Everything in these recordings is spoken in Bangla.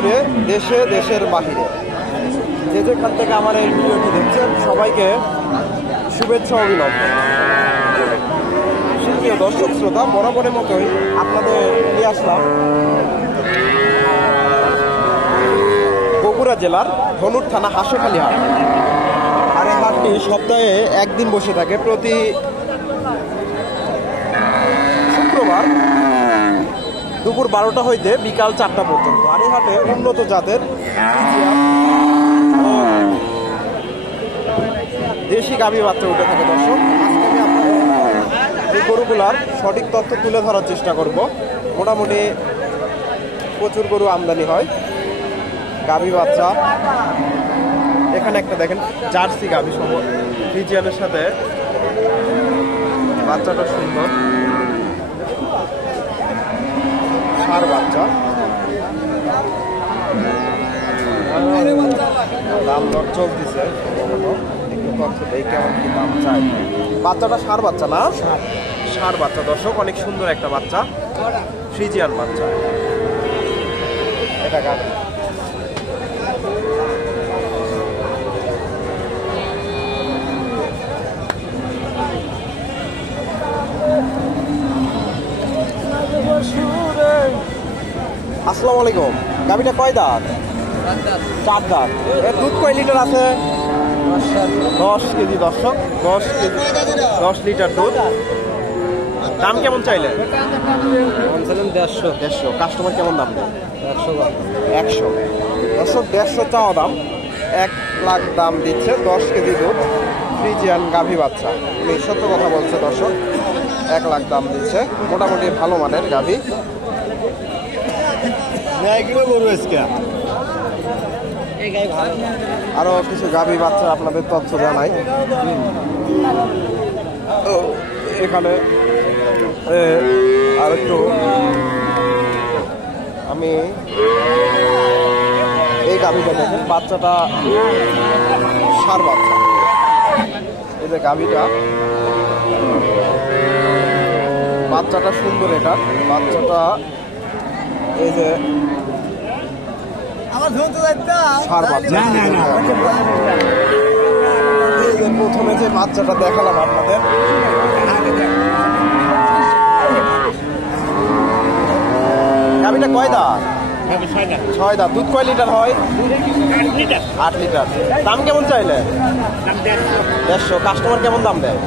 জুড়ে, দেশে দেশের বাহিরে যে যেখান থেকে আমার এই ভিডিওটি দেখছেন সবাইকে শুভেচ্ছা অভিনন্দন। সুপ্রিয় দর্শক শ্রোতা, বরাবরের মতোই আপনাদের নিয়ে আসলাম বগুড়া জেলার ধনুর থানা হাঁসখালি হাট। আর এই হাটটি সপ্তাহে একদিন বসে থাকে, প্রতি শুক্রবার দুপুর 12টা হইতে বিকাল 4টা পর্যন্ত। আর এই হাটে উন্নত জাতের দেশি গাভী বাচ্চা উঠে থাকে। দর্শক, এই গরুগুলার সঠিক তথ্য তুলে ধরার চেষ্টা করব। মোটামুটি প্রচুর গরু আমদানি হয়, গাভী বাচ্চা। এখানে একটা দেখেন জার্সি গাভী সহ ফ্রিজিয়ানের সাথে, বাচ্চাটা সুন্দর, ষাঁড় বাচ্চা। দাম দর চলতেছে, একটু তথ্য দেই কেমন কি দাম চাই। বাচ্চাটা ষাঁড় বাচ্চা না? ষাঁড় বাচ্চা দর্শক, অনেক সুন্দর একটা বাচ্চা, ফ্রিজিয়ান বাচ্চা। এটা গাভী। আসসালামু আলাইকুম। গাভীটা কয় দাঁত? 4 দাঁত। এর দুধ কয় লিটার আছে? 10 কেজি দর্শক, 10 লিটার দুধ। দাম কেমন চাইলেন? 150। কাস্টমার কেমন দাম দেয়? 100 দর্শক, 150 চাওয়া দাম, 1 লাখ দাম দিচ্ছে। 10 কেজি দুধ, ফ্রিজিয়ান গাভী বাচ্চা। উনি সত্য কথা বলছে দর্শক, 1 লাখ দাম দিচ্ছে। মোটামুটি ভালো মানের গাভী। আরো কিছু গাভী বাচ্চা আপনাদের তথ্য জানাই। এখানে আর একটু আমি এই গাভীটা দেখেন, বাচ্চাটা ষাঁড় বাচ্চা। এই যে গাভীটা, বাচ্চাটা সুন্দর। এটা বাচ্চাটা এই যে ষাঁড় বাচ্চা। এই যে প্রথমে যে বাচ্চাটা দেখালাম আপনাদের, গাভীটা কয় দাঁত? 6 দাঁত। দুধ কয় লিটার হয়? 8 লিটার। দাম কেমন চাইলে? 150। কাস্টমার কেমন দাম দেয়?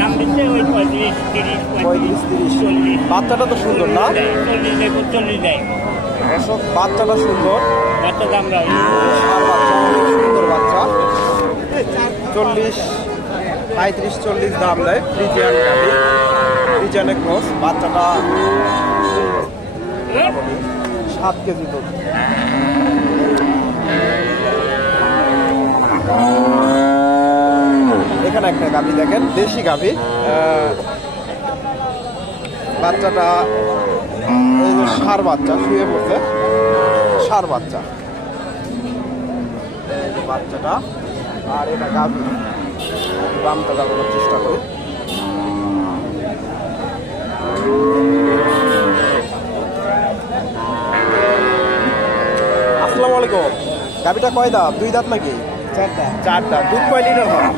35-30। বাচ্চাটা তো সুন্দর না? বাচ্চাটা সুন্দর, সুন্দর বাচ্চা। 35-40 দাম দেয়। ফ্রিজিয়ান গাভী, ফ্রিজিয়ানের ক্রস। বাচ্চাটা 7 কেজি দুধ। এখানে একটা গাভী দেখেন, দেশি গাভী। বাচ্চাটা এই যে ষাঁড় বাচ্চা, শুয়ে পড়ছে, ষাঁড় বাচ্চা বাচ্চাটা। আর এটা গাভী, দামটা জানানোর চেষ্টা করি। আসসালামু আলাইকুম। গাভীটা কয় দাঁত? 2 দাঁত নাকি? 4 দাঁত। দুধ কয় লিটার হয়?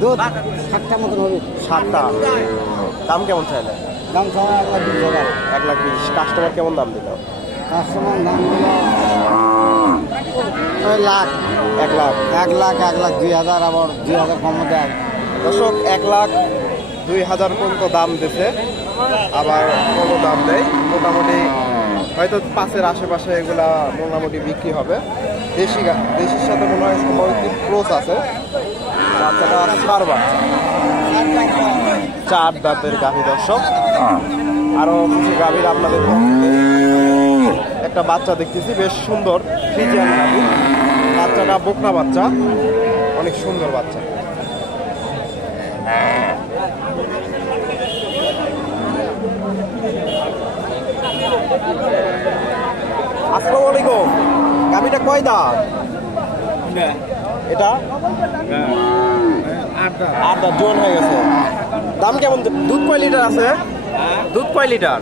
দুধ 7টা মতন হবে। 7টা। দাম কেমন চাইলে? দাম 1,20,000। কাস্টমার কেমন দাম দিল? কাস্টমার দাম দিল 1 লাখ। 1,02,000। আবার 2,000 কমও দেয়। দর্শক, 1,02,000 পর্যন্ত দাম দিতে, আবার কত দাম দেয়। মোটামুটি হয়তো 5-এর আশেপাশে এগুলা মোটামুটি বিক্রি হবে। দেশির সাথে মনে হয় সম্ভবত ক্রস আছে। বাচ্চাটা ষাঁড় বাচ্চা, 4 দাঁতের গাভী দর্শক। আরো কিছু গাভীর আপনাদের একটা বাচ্চা দেখতেছি, বেশ সুন্দর, ফ্রিজিয়ান গাভী। বাচ্চাটা বকনা বাচ্চা, অনেক সুন্দর বাচ্চা। আসসালামু আলাইকুম। গাভীটা কয় দাঁত? এটা 8 দাঁত, জোন হয়ে গেছে। দাম কেমন? দুধ কয় লিটার আছে? দুধ কয় লিটার?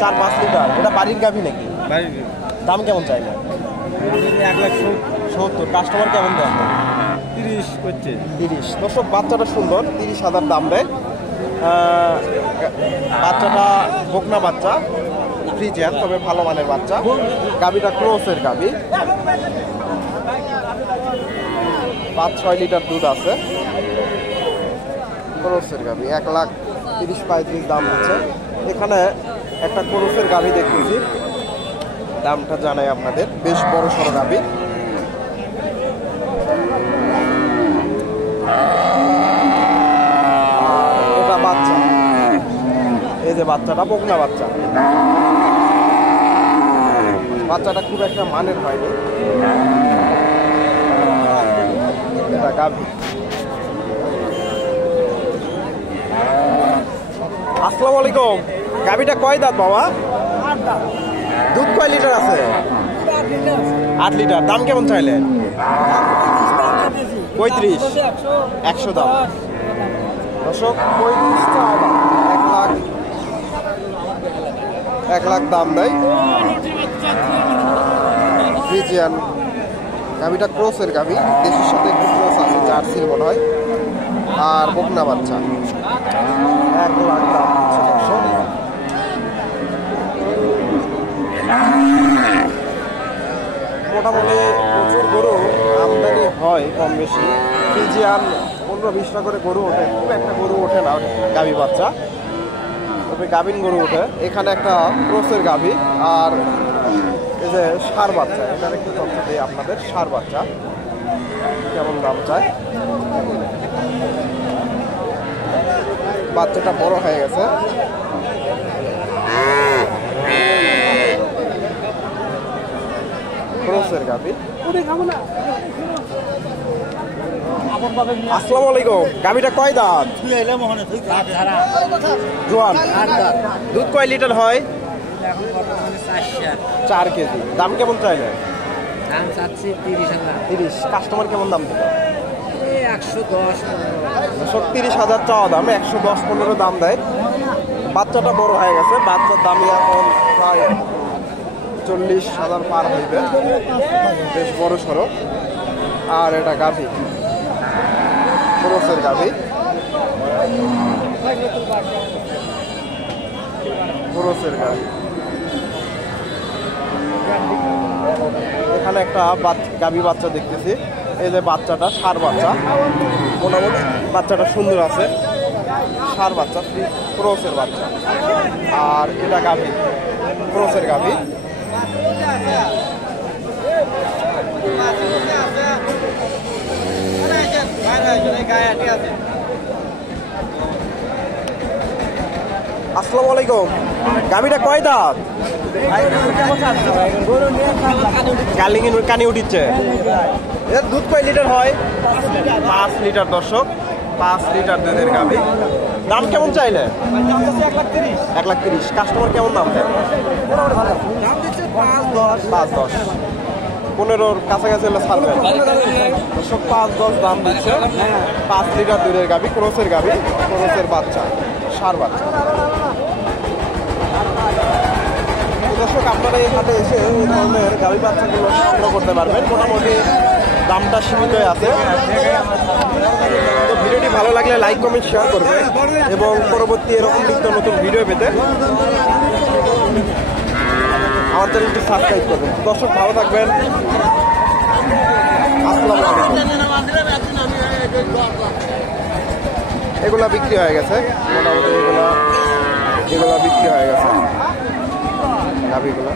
4-5 লিটার। এটা বাড়ির গাভী নাকি? দাম কেমন চাইলে? 1,70,000। কাস্টমার কেমন দেয়? 30 করছে। 30। দর্শক বাচ্চাটা সুন্দর, 30,000 দাম দেয়। বাচ্চাটা বকনা বাচ্চা, ফ্রিজিয়ান, তবে ভালো মানের বাচ্চা। গাভীটা ক্রসের গাভী, 5-6 লিটার দুধ আছে। ক্রসের গাভী 1,30,000-1,35,000 দাম হচ্ছে। এখানে একটা ক্রসের গাভী দেখতেছি, দামটা জানাই আপনাদের। বেশ বড় সড়ো গাভী। এটা বাচ্চা, এই যে বাচ্চাটা বকনা বাচ্চা। বাচ্চাটা খুব একটা মানের হয়নি। এটা গাভী। আসসালামু আলাইকুম। গাভীটা কয় দাঁত বাবা? 8 দাঁত। দুধ কয় লিটার আছে? 8 লিটার। দাম কেমন চাইলে? 35। 100 দাম। দর্শক 35 টাকা দাম। 1 লাখ দাম দেয়। ফ্রিজিয়ান গাভীটা ক্রসের গাভী, দেশের সাথে একটু ক্রস আছে, জার্সির মনে হয়। আর বকনা বাচ্চা 1 লাখ দাম হচ্ছে দর্শক। মোটামুটি প্রচুর গরু আমদানি হয় কম বেশি। ফ্রিজিয়ান 15-20টা করে গরু ওঠে, খুব একটা গরু ওঠে না গাভী বাচ্চা, তবে গাভীন গরু ওঠে। এখানে একটা ক্রসের গাভী আর এই যে ষাঁড় বাচ্চা, এটার একটু তথ্য দিই আপনাদের। ষাঁড় বাচ্চা কেমন দাম চায়? বাচ্চাটা বড় হয়ে গেছে। ক্রসের গাভী। আসসালামু আলাইকুম। গাভীটা কয় দাঁত? জোয়ান। দুধ কয় লিটার হয়? 4 কেজি। দাম কেমন চাইলে? দাম চাচ্ছি 30,000। 30। কাস্টমার কেমন দাম দেবে? 110। 30,000 চাওয়া দাম, 110-15 দাম দেয়। বাচ্চাটা বড় হয়ে গেছে, বাচ্চার দামই এখন প্রায় 40,000 পার হইবে। বেশ বড় সড়ো। আর এটা গাভী, ক্রসের গাভী। ক্রসের গাভী। এখানে একটা গাভী বাচ্চা দেখতেছি, এই যে বাচ্চাটা ষাঁড় বাচ্চা। মোটামুটি বাচ্চাটা সুন্দর আছে, ষাঁড় বাচ্চা, ক্রসের বাচ্চা। আর এটা গাভী, ক্রসের গাভী। আসসালামু আলাইকুম। গাভীটা কয় দাঁত? কানি উঠিচ্ছে। এর দুধ কয় লিটার হয়? 5 লিটার। দর্শক 5 লিটার দুধের গাভী। দাম কেমন চাইলে? 1,30,000। কাস্টমার কেমন দাম দেয়? 5-10। 15-র কাছাকাছি হলে ছাড়বেন। দর্শক 5-10 দাম দিচ্ছে। 5 লিটার দুধের গাভী, ক্রসের গাভী, ক্রসের বাচ্চা, ষাঁড় বাচ্চা। দর্শক আপনারা এই হাটে এসে এই ধরনের গাভী বাচ্চাগুলো সংগ্রহ করতে পারবেন। মোটামুটি দামটা সীমিত আছে। তো ভিডিওটি ভালো লাগলে লাইক, কমেন্ট, শেয়ার করবেন এবং পরবর্তী এরকম নিত্য নতুন ভিডিও পেতে আমার চ্যানেলটি সাবস্ক্রাইব করবেন। দর্শক ভালো থাকবেন। আসসালামু আলাইকুম। এগুলা বিক্রি হয়ে গেছে, মোটামুটি এগুলা বিক্রি হয়ে গেছে গাভীগুলো।